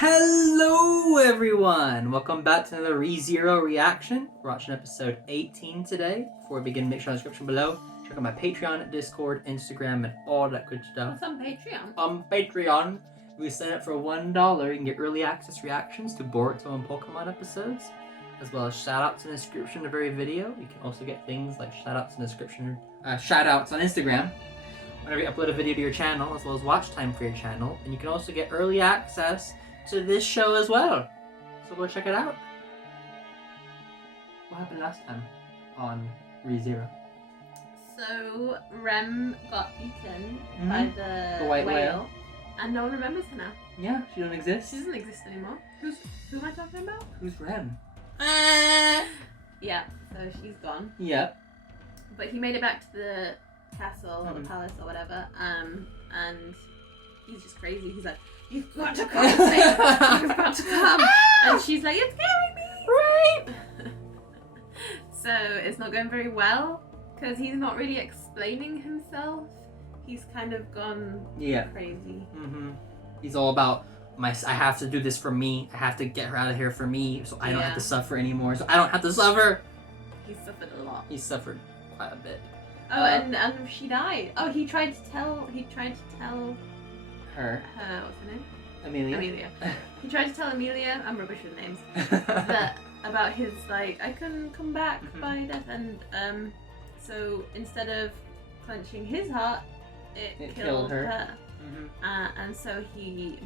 Hello everyone! Welcome back to another ReZero reaction. We're watching episode 18 today. Before we begin, make sure in the description below, check out my Patreon, Discord, Instagram, and all that good stuff. What's on Patreon? On Patreon, we sign up for $1. You can get early access reactions to Boruto and Pokemon episodes, as well as shoutouts in the description of every video. You can also get things like shoutouts in the description, shoutouts on Instagram whenever you upload a video to your channel, as well as watch time for your channel. And you can also get early access to this show as well. So go check it out. What happened last time on ReZero? So Rem got eaten by the white whale, and no one remembers her now. Yeah, she don't exist. She doesn't exist anymore. Who am I talking about? Who's Rem? Yeah, so she's gone. Yep. But he made it back to the castle or the palace or whatever. And he's just crazy. He's like, "You've got to come with me. You've got to come." And she's like, "It's scaring me. Rape!" So it's not going very well because he's not really explaining himself. He's kind of gone crazy. He's all about I have to do this for me. I have to get her out of here for me, so I don't have to suffer anymore. So I don't have to suffer. He's suffered a lot. He's suffered quite a bit. Oh, and she died. Oh, he tried to tell her. What's her name? Emilia. He tried to tell Emilia, I'm rubbish with names, about his, like, I can come back by death, and so instead of clenching his heart, it killed her. And so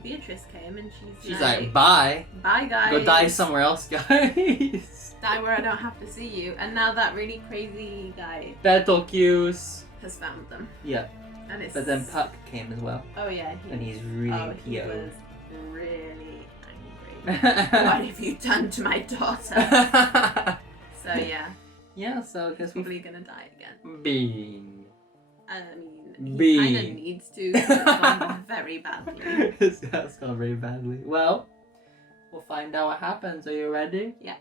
Beatrice came, and she's like, bye guys. Go die somewhere else, guys. Die where I don't have to see you. And now that really crazy guy, Betelgeuse, has found them. Yeah. And it's... But then Puck came as well. Oh yeah. And he's really he PO'd. was really angry. What have you done to my daughter? So yeah. Yeah, so I guess he's probably gonna die again. Bean. I mean, he kind of needs to. It's gone very badly. It's gone very badly. Well, we'll find out what happens. Are you ready? Yeah.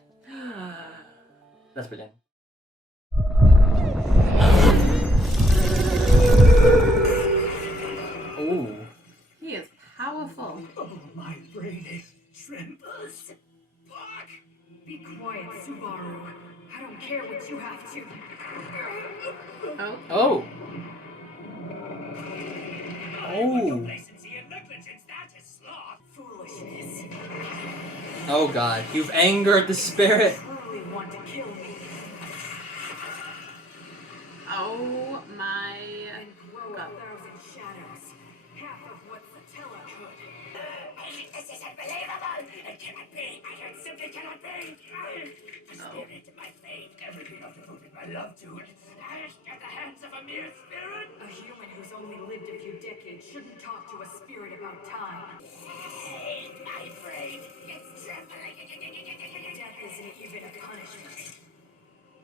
Let's begin. Ooh. He is powerful. Oh, my brain is trembles. Fuck! Be quiet, Subaru. I don't care what you have to. Oh. Oh. Oh. Complacency and negligence, that is sloth. Foolishness. Oh God, you've angered the spirit. You truly want to kill me. Oh my And grow God. 1,000 shadows. Half of what satella could. This is unbelievable! It cannot be! It simply cannot be! The spirit, my faith, everything I've devoted my love to it, ash at the hands of a mere spirit! A human who's only lived a few decades shouldn't talk to a spirit about time. My brain is trembling! Death isn't even a punishment.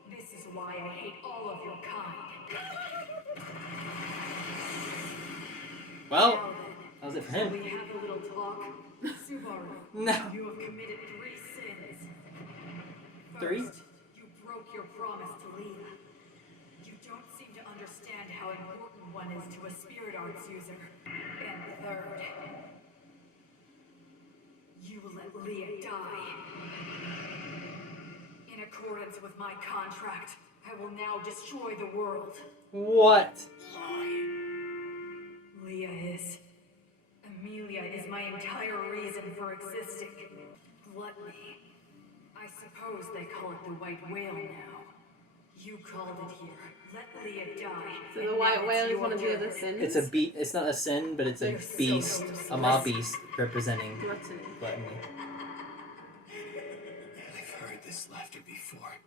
This is why I hate all of your kind. Well, Now then, that was it for shall him. we have a little talk? Subaru, No. you have committed 3 sins. Three? First, you broke your promise to Leela. You don't seem to understand how important one is to a spirit arts user. And third, you let Leah die. In accordance with my contract, I will now destroy the world. What? Leah is. Emilia is my entire reason for existing. Gluttony. I suppose they call it the white whale now. You called it here. Let Leah die. So the white whale is one of the other sins? It's a beast. It's not a sin, but it's a beast, a mob beast representing Gluttony. gluttony. I've heard this laughter before.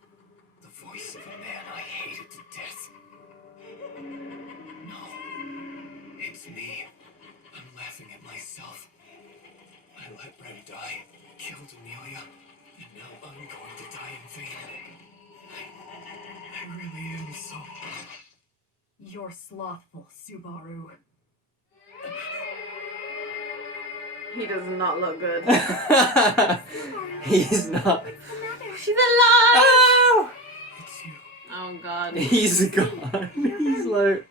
The voice of a man I hated to death. No, it's me. I'm laughing at myself. I let Rem die, killed Emilia, and now I'm going to die in vain. I really am so... You're slothful, Subaru. He does not look good. He's not. She's alive! Oh! It's you. Oh God. He's gone. He's like.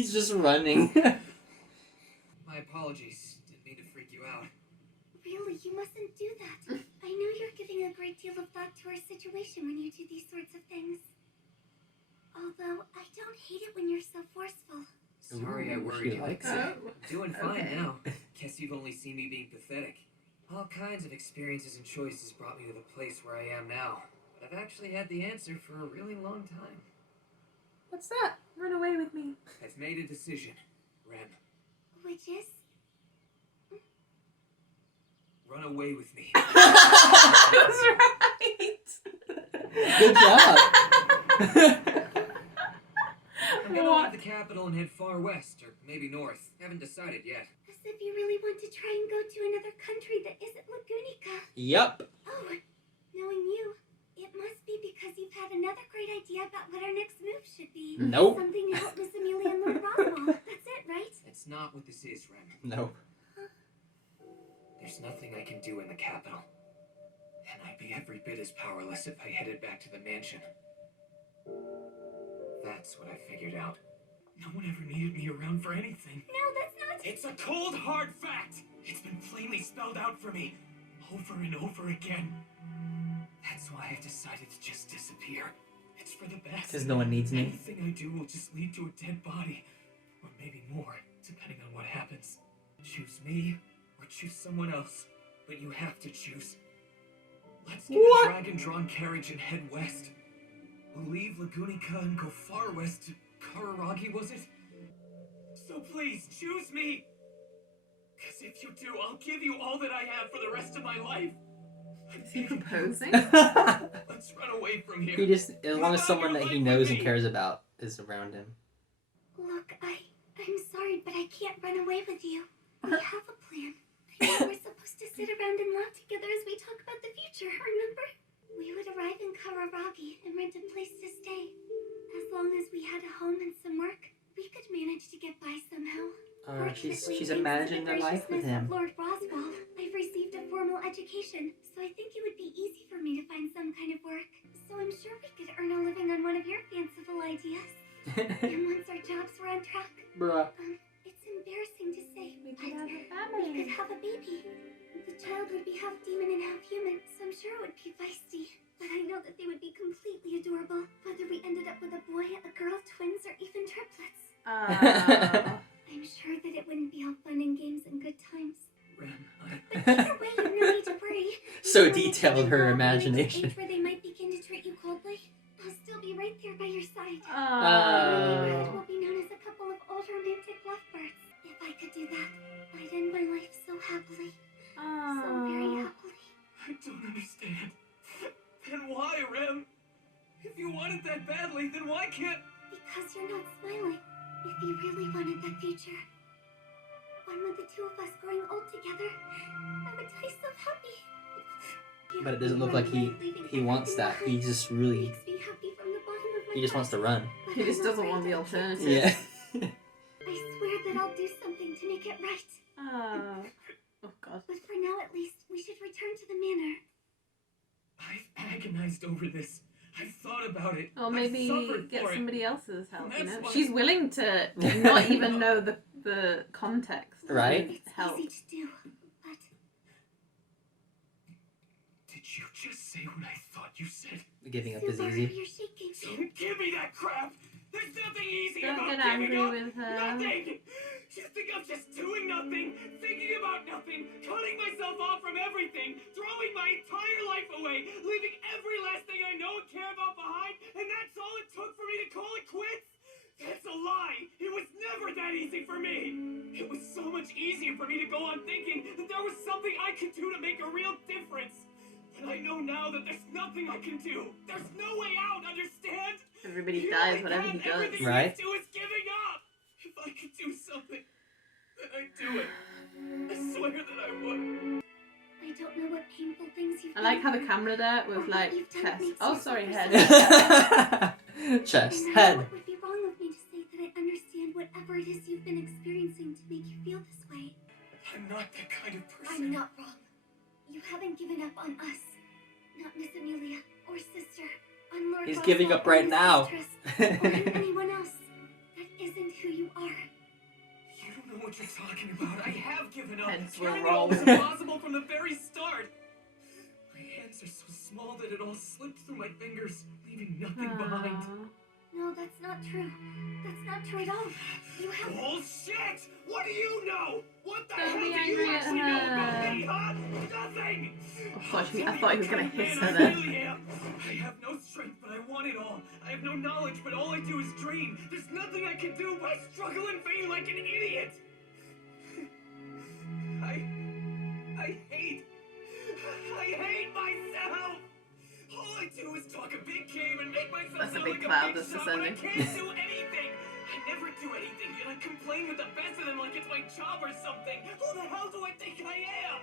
He's just running. My apologies. Didn't mean to freak you out. Really, you mustn't do that. I know you're giving a great deal of thought to our situation when you do these sorts of things. Although, I don't hate it when you're so forceful. Sorry I Ooh, worried she you. likes it. Doing fine Okay. now. Guess you've only seen me being pathetic. All kinds of experiences and choices brought me to the place where I am now. But I've actually had the answer for a really long time. What's that? Run away with me. I've made a decision, Rem. Which is? Run away with me. That's right. Good job. I'm gonna What? leave the capital and head far west, or maybe north. Haven't decided yet. As if you really want to try and go to another country that isn't Lagunica. Yup. Oh, knowing you, it must be because you've had another great idea about what our next move should be. Nope. Something to help Miss Emilia and Lord Roswaal. That's it, right? It's not what this is, Rem. Nope. There's nothing I can do in the capital. And I'd be every bit as powerless if I headed back to the mansion. That's what I figured out. No one ever needed me around for anything. No, that's not. It's a cold, hard fact. It's been plainly spelled out for me, over and over again. That's why I've decided to just disappear. It's for the best. Because no one needs me. Anything I do will just lead to a dead body. Or maybe more, depending on what happens. Choose me, or choose someone else. But you have to choose. Let's get What? a dragon-drawn carriage and head west. We'll leave Lagunica and go far west to Kararagi, was it? So please, choose me! Because if you do, I'll give you all that I have for the rest of my life. Is he proposing? Let's run away from here. He just, as long as someone that he knows and cares about is around him. Look, I'm sorry, but I can't run away with you. We have a plan. I know we're supposed to sit around and laugh together as we talk about the future, remember? We would arrive in Kararagi and rent a place to stay. As long as we had a home and some work, we could manage to get by somehow. She's Fortunately, she's thanks to imagining the their life with graciousness him. of Lord Roswaal, I've received a formal education, so I think it would be easy for me to find some kind of work. So I'm sure we could earn a living on one of your fanciful ideas. And once our jobs were on track, Bruh. it's embarrassing to say, We but could have a we family. could have a baby. The child would be half demon and half human, so I'm sure it would be feisty. But I know that they would be completely adorable, whether we ended up with a boy, a girl, twins, or even triplets. Oh. I'm sure that it wouldn't be all fun and games and good times. Ren, But either way, you no need to worry. So Even when the detailed, children her grow up and reach an imagination. age where they might begin to treat you coldly, I'll still be right there by your side. Oh. The neighborhood will be known as a couple of old romantic lovebirds. If I could do that, I'd end my life so happily. So very happily. I don't understand. Then why, Rem? If you want it that badly, then why can't... Because you're not smiling. If you really wanted that future, one with the two of us growing old together, I would die so happy. But it doesn't look like he wants that. He just really, Makes me happy from the bottom of my he just wants to run. But He just I'm doesn't afraid want the that I can't. alternative. Yeah. I swear that I'll do something to make it right. Oh. Oh god. But for now, at least, we should return to the manor. I've agonized over this. I've thought about it. Or I've maybe suffered get for it. somebody else's help, you That's know? why- She's willing to not even know the context. Right? and It's help. easy to do, but Did you just say what I thought you said? Giving up is Subaru, easy. you're shaking. Don't give me that crap! There's nothing easy Don't about get giving angry up! with her. Nothing! You think I'm just doing nothing, thinking about nothing, cutting myself off from everything, throwing my entire life away, leaving every last thing I know and care about behind, and that's all it took for me to call it quits? That's a lie! It was never that easy for me! It was so much easier for me to go on thinking that there was something I could do to make a real difference. But I know now that there's nothing I can do. There's no way out, understand? Everybody The dies, only whatever he path does. everything Right. leads to is giving up. If I could do something, then I'd do it. I swear that I would. I don't know what painful things you've I like how the done. camera there was Or what like you've done chest. makes Oh, you sorry, so head. Chest, And I know head. it would be wrong of me to say that I understand whatever it is you've been experiencing to make you feel this way. I'm not that kind of person. I'm not wrong. You haven't given up on us. Not Miss Emilia or sister. On Lord He's Roswaal giving up or right Miss now. Beatrice, or on anyone else. That isn't who you are. You don't know what you're talking about. I have given up. Heads will Carrying it roll. all was impossible from the very start. My hands are so small that it all slipped through my fingers, leaving nothing behind. Aw. No, that's not true. That's not true at all. You have... Bullshit! What do you know? What the Don't hell be do you angry at actually know about her. me, huh? Nothing! I thought he was I'll gonna tell you hiss what her kind of man then. I really am. I have no strength, but I want it all. I have no knowledge, but all I do is dream. There's nothing I can do, but I struggle in vain like an idiot. I hate myself. All I do is talk a big game and make myself That's a sound big like cloud a big that's shot, but I descending. can't do anything. I never do anything, yet I complain with the best of them like it's my job or something. Who the hell do I think I am?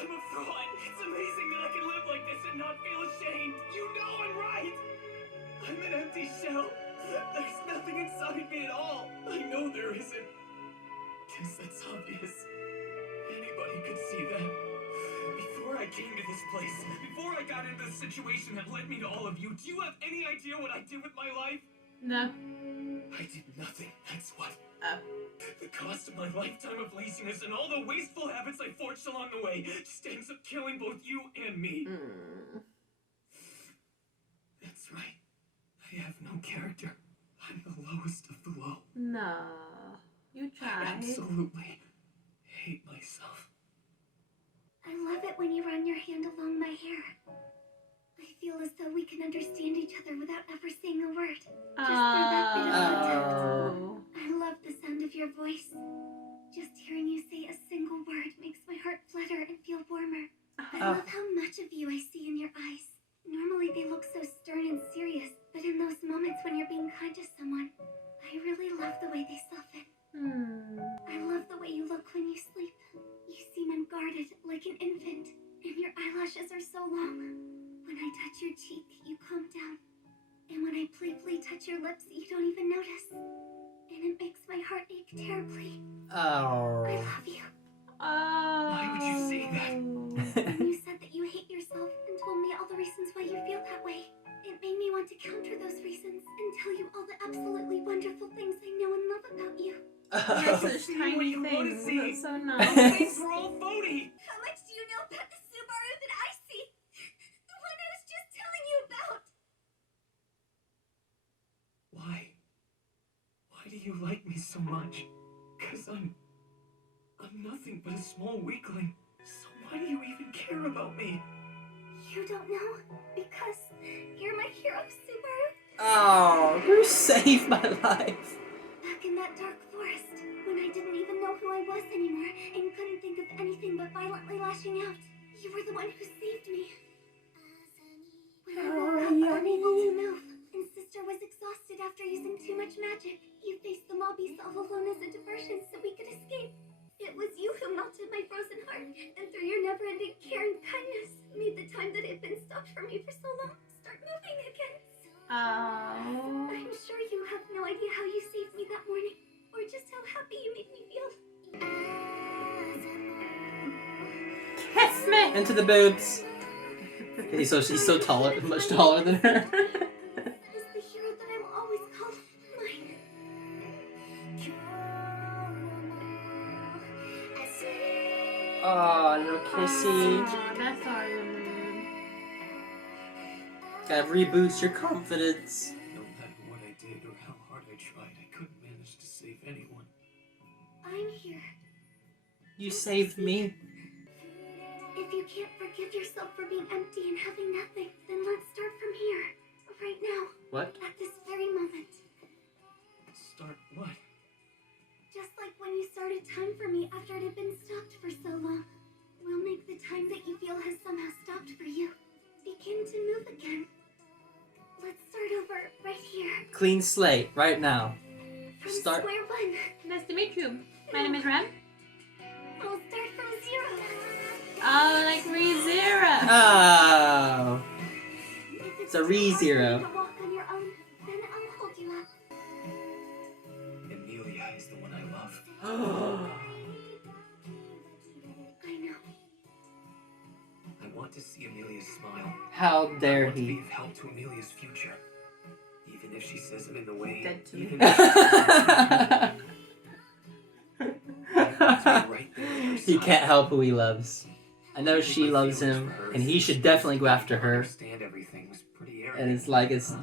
I'm a fraud. It's amazing that I can live like this and not feel ashamed. You know I'm right. I'm an empty shell. There's nothing inside me at all. I know there isn't. Guess that's obvious. Anybody could see that. Before I came to this place, before I got into the situation that led me to all of you, do you have any idea what I did with my life? No. I did nothing, that's what. Oh. The cost of my lifetime of laziness and all the wasteful habits I forged along the way just ends up killing both you and me. That's right. I have no character. I'm the lowest of the low. No. You I tried. absolutely hate myself. I love it when you run your hand along my hair. I feel as though we can understand each other without ever saying a word. Just through that bit of contact. Oh. I love the sound of your voice. Just hearing you say a single word makes my heart flutter and feel warmer. I love how much of you I see in your eyes. Normally they look so stern and serious, but in those moments when you're being kind to someone, I really love the way they soften. I love the way you look when you sleep. You seem unguarded, like an infant, and your eyelashes are so long. When I touch your cheek, you calm down. And when I playfully touch your lips, you don't even notice. And it makes my heart ache terribly. Oh. I love you. Oh. Why would you say that? When you said that you hate yourself and told me all the reasons why you feel that way, it made me want to counter those reasons and tell you all the absolutely wonderful things I know and love about you. You're such See what tiny you wanna things. see. That's so Those nice. things were all phony. How much do you know about the Subaru that I see? The one I was just telling you about. Why do you like me so much? 'Cause I'm nothing but a small weakling. So why do you even care about me? You don't know? Because you're my hero, Subaru. Oh, you saved my life. Back in that dark forest, when I didn't even know who I was anymore and couldn't think of anything but violently lashing out, you were the one who saved me. When I woke up unable to move, and Sister was exhausted after using too much magic, you faced the mobbies all alone as a diversion so we could escape. It was you who melted my frozen heart, and through your never-ending care and kindness, made the time that had been stopped for me for so long start moving again. Oh. I'm sure you have no idea how you saved me that morning, or just how happy you made me feel. Kiss me. Into the boobs. He's so taller, much taller than her. Is the hero that I will always call mine. Oh, no kissy. Oh, that's all your mood. Gotta reboost your confidence. No matter what I did or how hard I tried, I couldn't manage to save anyone. I'm here. You saved me. If you can't forgive yourself for being empty and having nothing, then let's start from here. Right now. What? At this very moment. Start what? Just like when you started time for me after it had been stopped for so long. We'll make the time that you feel has somehow stopped for you begin to move again. Let's start over right here. Clean slate, right now. From Start. square one. Nice to meet you. My name is Rem. We'll start from zero. Oh, like ReZero. Oh. If It's a too hard for you ReZero. to walk on your own, then I'll hold you up. Emilia is the one I love. I know. I want to see Emilia's smile. How I dare want to be he? of help to Emilia's future. Even if she says I'm in the way, Dead to me. even if right there at her He side. can't help who he loves. I know she loves him, and he should definitely go after her. Understand everything was pretty arrogant. And it's like it's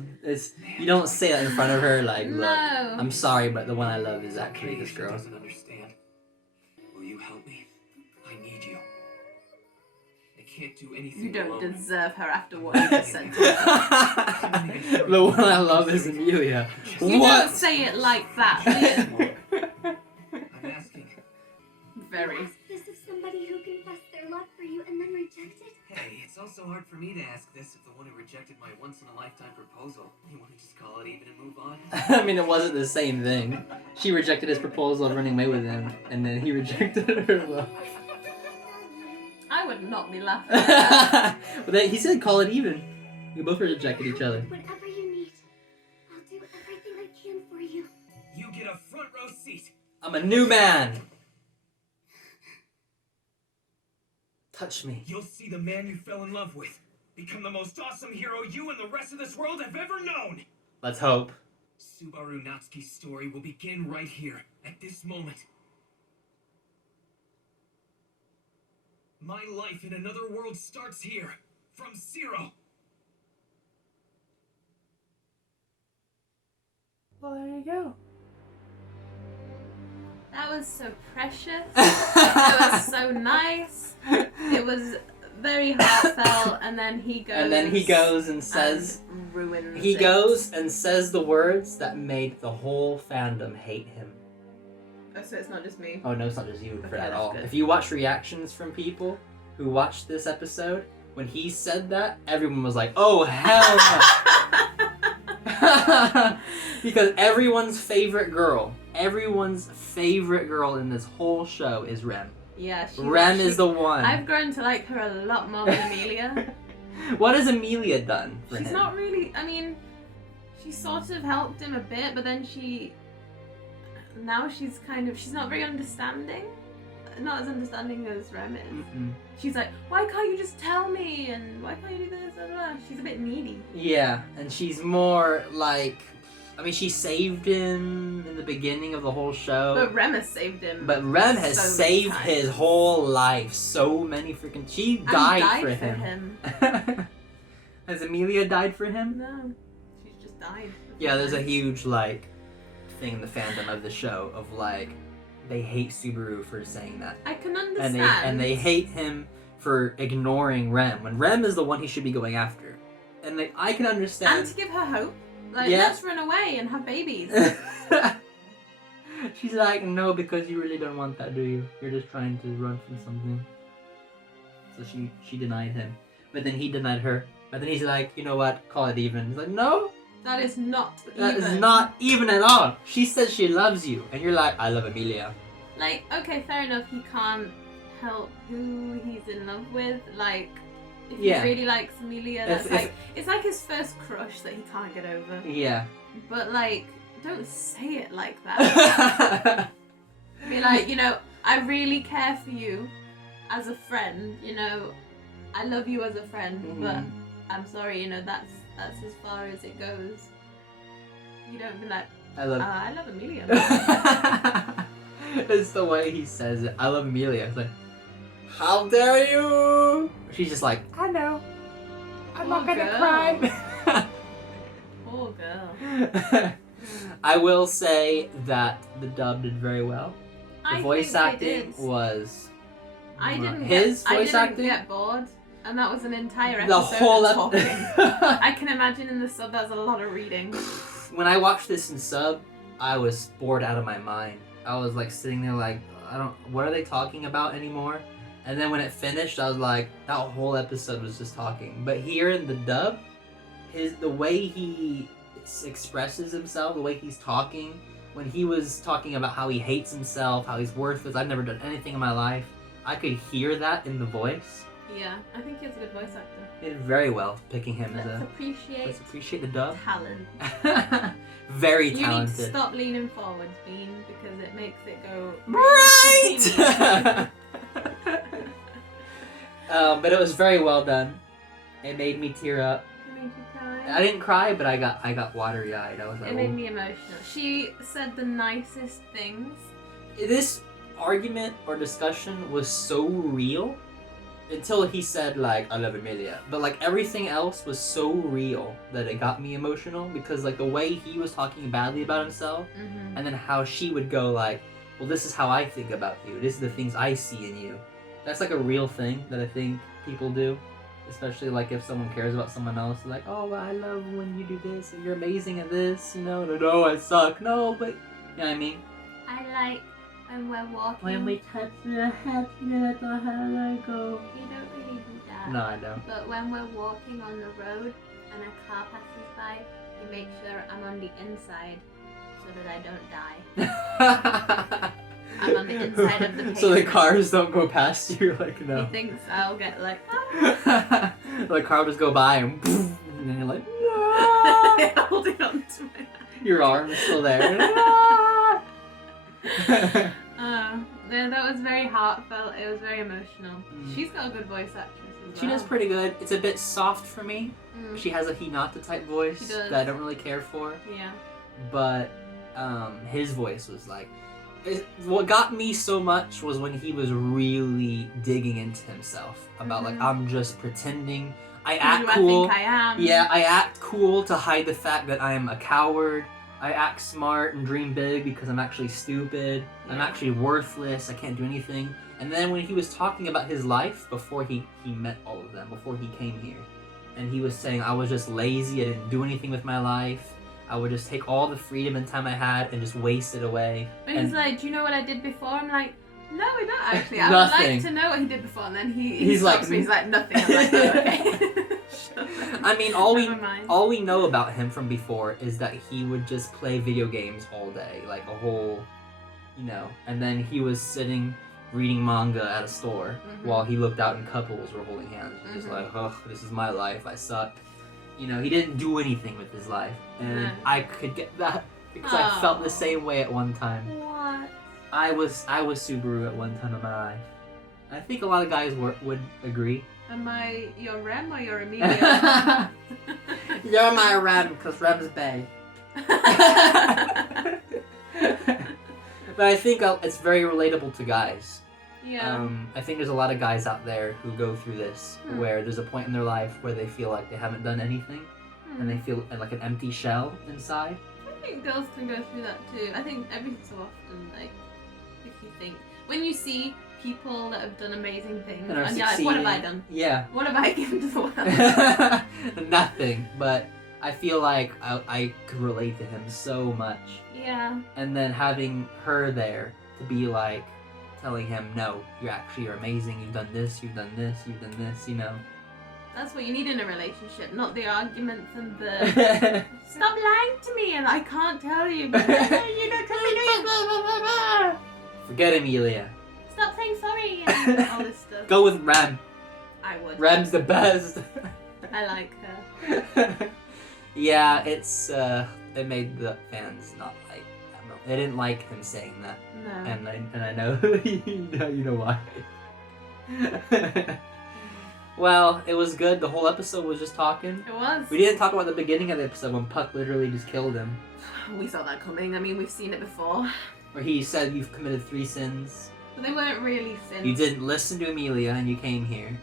you don't say that in front of her. Like, look, No. I'm sorry, but the one I love is It's actually okay this if she girl. doesn't understand. Will you help me? I need you. I can't do anything You don't alone. deserve her after what you just said to me. The one I love is Emilia. You What? don't say it like that, Liam. I'm asking. Very. Ask this of somebody who confessed their love for you and then rejected? Hey, it's also hard for me to ask this of the one who rejected my once-in-a-lifetime proposal. You want to just call it even and move on? I mean, it wasn't the same thing. She rejected his proposal of running away with him, and then he rejected her love. I would not be laughing at that. But he said call it even. You both rejected each other. Whatever you need. I'll do everything I can for you. You get a front row seat. I'm a new man. Touch me. You'll see the man you fell in love with become the most awesome hero you and the rest of this world have ever known. Let's hope. Subaru Natsuki's story will begin right here, at this moment. My life in another world starts here, from zero. Well, there you go. That was so precious. It was so nice. It was very heartfelt, and then he goes. And then he goes and says. and ruins He it. goes and says the words that made the whole fandom hate him. Oh, so it's not just me. Oh no, it's not just you for Okay, at that's all. good. If you watch reactions from people who watched this episode, when he said that, everyone was like, "Oh hell no!" Because everyone's favorite girl in this whole show is Rem. Yeah, Rem is the one. I've grown to like her a lot more than Emilia. What has Emilia done for She's him? not really. I mean, she sort of helped him a bit, but then now she's not very understanding. Not as understanding as Rem is. Mm-mm. She's like, why can't you just tell me? And why can't you do this? Blah, blah, blah. She's a bit needy. Yeah, and she's more like, I mean, she saved him in the beginning of the whole show. But Rem has saved him. But Rem has so many saved times. his whole life. So many freaking. She And died for him. him. Has Emilia died for him? No, she's just died. Yeah, there's a huge like thing in the fandom of the show of like they hate Subaru for saying that, I can and understand. they hate him for ignoring Rem when Rem is the one he should be going after. And like I can And understand. to give her hope. Like, Yeah. let's run away and have babies. She's like, no, because you really don't want that, do you? You're just trying to run from something. So she denied him. But then he denied her. But then he's like, you know what? Call it even. He's like, no, That is not that even. is not even at all. She says she loves you. And you're like, I love Emilia. Like, okay, fair enough, he can't help who he's in love with. Like, if Yeah. he really likes Emilia, that's If- it's like his first crush that he can't get over. Yeah. But, like, don't say it like that. Be like, you know, I really care for you as a friend, you know, I love you as a friend, but Mhm. I'm sorry, you know, that's as far as it goes. You don't be like, I love I love Emilia. It's the way he says it. I love Emilia. It's like, how dare you? She's just like, I know. I'm not Poor gonna girl. cry. Poor girl. I will say that the dub did very well. The I voice think they acting did. was I didn't his get, voice I acting. didn't get bored, and that was an entire The episode whole of talking. episode. I can imagine in the sub there's a lot of reading. When I watched this in sub, I was bored out of my mind. I was like sitting there like, what are they talking about anymore? And then when it finished, I was like, that whole episode was just talking. But here in the dub, the way he expresses himself, the way he's talking, when he was talking about how he hates himself, how he's worthless, I've never done anything in my life, I could hear that in the voice. Yeah, I think he's a good voice actor. He did very well picking him as Let's a... appreciate Let's appreciate the dub. talent. Very You need to talented. stop leaning forwards, Bean, because it makes it go Right! But it was very well done. It made me tear up. It made you cry. I didn't cry, but I got watery eyed. I was like, It made me emotional. She said the nicest things. This argument or discussion was so real until he said like I love Emilia, but like everything else was so real that it got me emotional because like the way he was talking badly about himself, and then how she would go like, well, this is how I think about you. This is the things I see in you. That's like a real thing that I think people do, especially like if someone cares about someone else. Like, oh, I love when you do this and you're amazing at this. You know, no, I suck. No, but you know what I mean. I like when we're walking. When we touch the head, let the hair go. You don't really do that. No, I don't. But when we're walking on the road and a car passes by, you make sure I'm on the inside so that I don't die. I'm on the inside of the pavement. So the cars don't go past you. You're like, no. He thinks I'll get like, The car will just go by and then you're like, no. holding on to my hand. Your arm is still there. Yeah, that was very heartfelt. It was very emotional. Mm. She's got a good voice actress as well. She does pretty good. It's a bit soft for me. Mm. She has a Hinata type voice She does. that I don't really care for. Yeah. But his voice was like... what got me so much was when he was really digging into himself. About like, I'm just pretending. I act cool. I think I am. Yeah, I act cool to hide the fact that I am a coward. I act smart and dream big because I'm actually stupid. I'm actually worthless. I can't do anything. And then when he was talking about his life before he met all of them, before he came here, and he was saying, I was just lazy, I didn't do anything with my life. I would just take all the freedom and time I had and just waste it away. And he's like, do you know what I did before? I'm like, no, we don't actually. I would Nothing. like to know what he did before. And then He's stops like, me. He's like, nothing. I'm like, oh, okay. I mean, Never mind. all we know about him from before is that he would just play video games all day, like a whole, you know. And then he was sitting reading manga at a store while he looked out and couples were holding hands. Just like, oh, this is my life. I suck. You know, he didn't do anything with his life, and I could get that because I felt the same way at one time. What? I was Subaru at one time in my life. I think a lot of guys would agree. Am I your Rem or your Emilia? You're my Rem, because Rem's bae. But I think it's very relatable to guys. Yeah. I think there's a lot of guys out there who go through this, where there's a point in their life where they feel like they haven't done anything, and they feel like an empty shell inside. I think girls can go through that too. I think every so often, like, if you think, when you see people that have done amazing things, and you're like, what have I done? Yeah. What have I given to the world? Nothing, but I feel like I could relate to him so much. Yeah. And then having her there to be like, telling him, no, you're amazing, you've done this, you've done this, you've done this, you know. That's what you need in a relationship, not the arguments and the stop lying to me and I can't tell you, but you don't tell me. Forget Emilia. Stop saying sorry and all this stuff. Go with Rem. I would. Rem's the best. I like her. Yeah, it made the fans not like. They didn't like him saying that. No. And I know you know why. Well, it was good. The whole episode was just talking. It was. We didn't talk about the beginning of the episode when Puck literally just killed him. We saw that coming. I mean, we've seen it before. Where he said you've committed 3 sins. But they weren't really sins. You didn't listen to Emilia and you came here.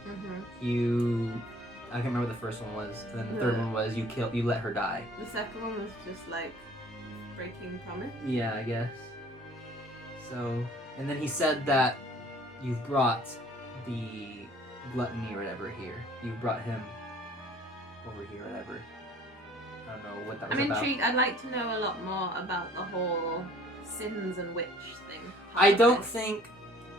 I can't remember what the first one was. And then the third one was you let her die. The second one was just like breaking promise. Yeah, I guess. So, and then he said that you've brought the gluttony or whatever here. You've brought him over here or whatever. I don't know what that was I'm about. intrigued. I'd like to know a lot more about the whole sins and witch thing. I don't think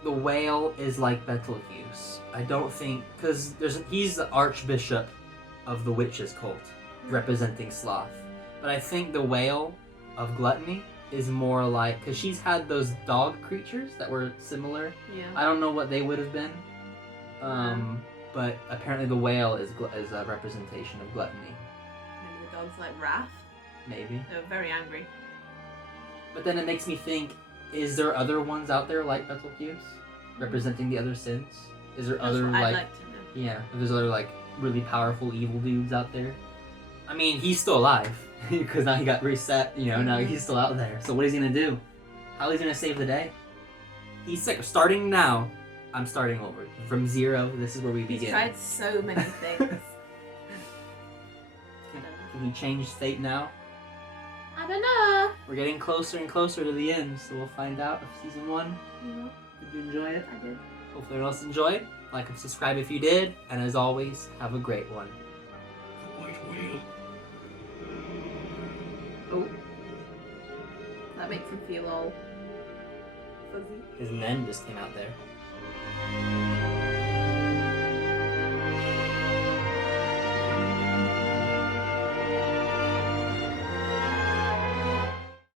the whale is like Betelgeuse. I don't think, because he's the archbishop of the witches cult, representing sloth. But I think the whale of gluttony is more like, because she's had those dog creatures that were similar. Yeah. I don't know what they would have been. But apparently the whale is a representation of gluttony. Maybe the dog's like wrath. Maybe. They're very angry. But then it makes me think, is there other ones out there like Petelgeuse? Representing the other sins? Is there That's other what I'd like like to know. yeah, if there's other like really powerful evil dudes out there? I mean, he's still alive because now he got reset. You know, now he's still out there. So what is he gonna do? How is he gonna save the day? He's sick. Starting now, I'm starting over from 0. This is where we begin. He's tried so many things. Can he change his fate now? I don't know. We're getting closer and closer to the end, so we'll find out if season 1. Did you enjoy it? I did. Hopefully everyone else enjoyed. Like and subscribe if you did, and as always, have a great one. The white whale. Oh. That makes him feel all fuzzy. His men just came out there.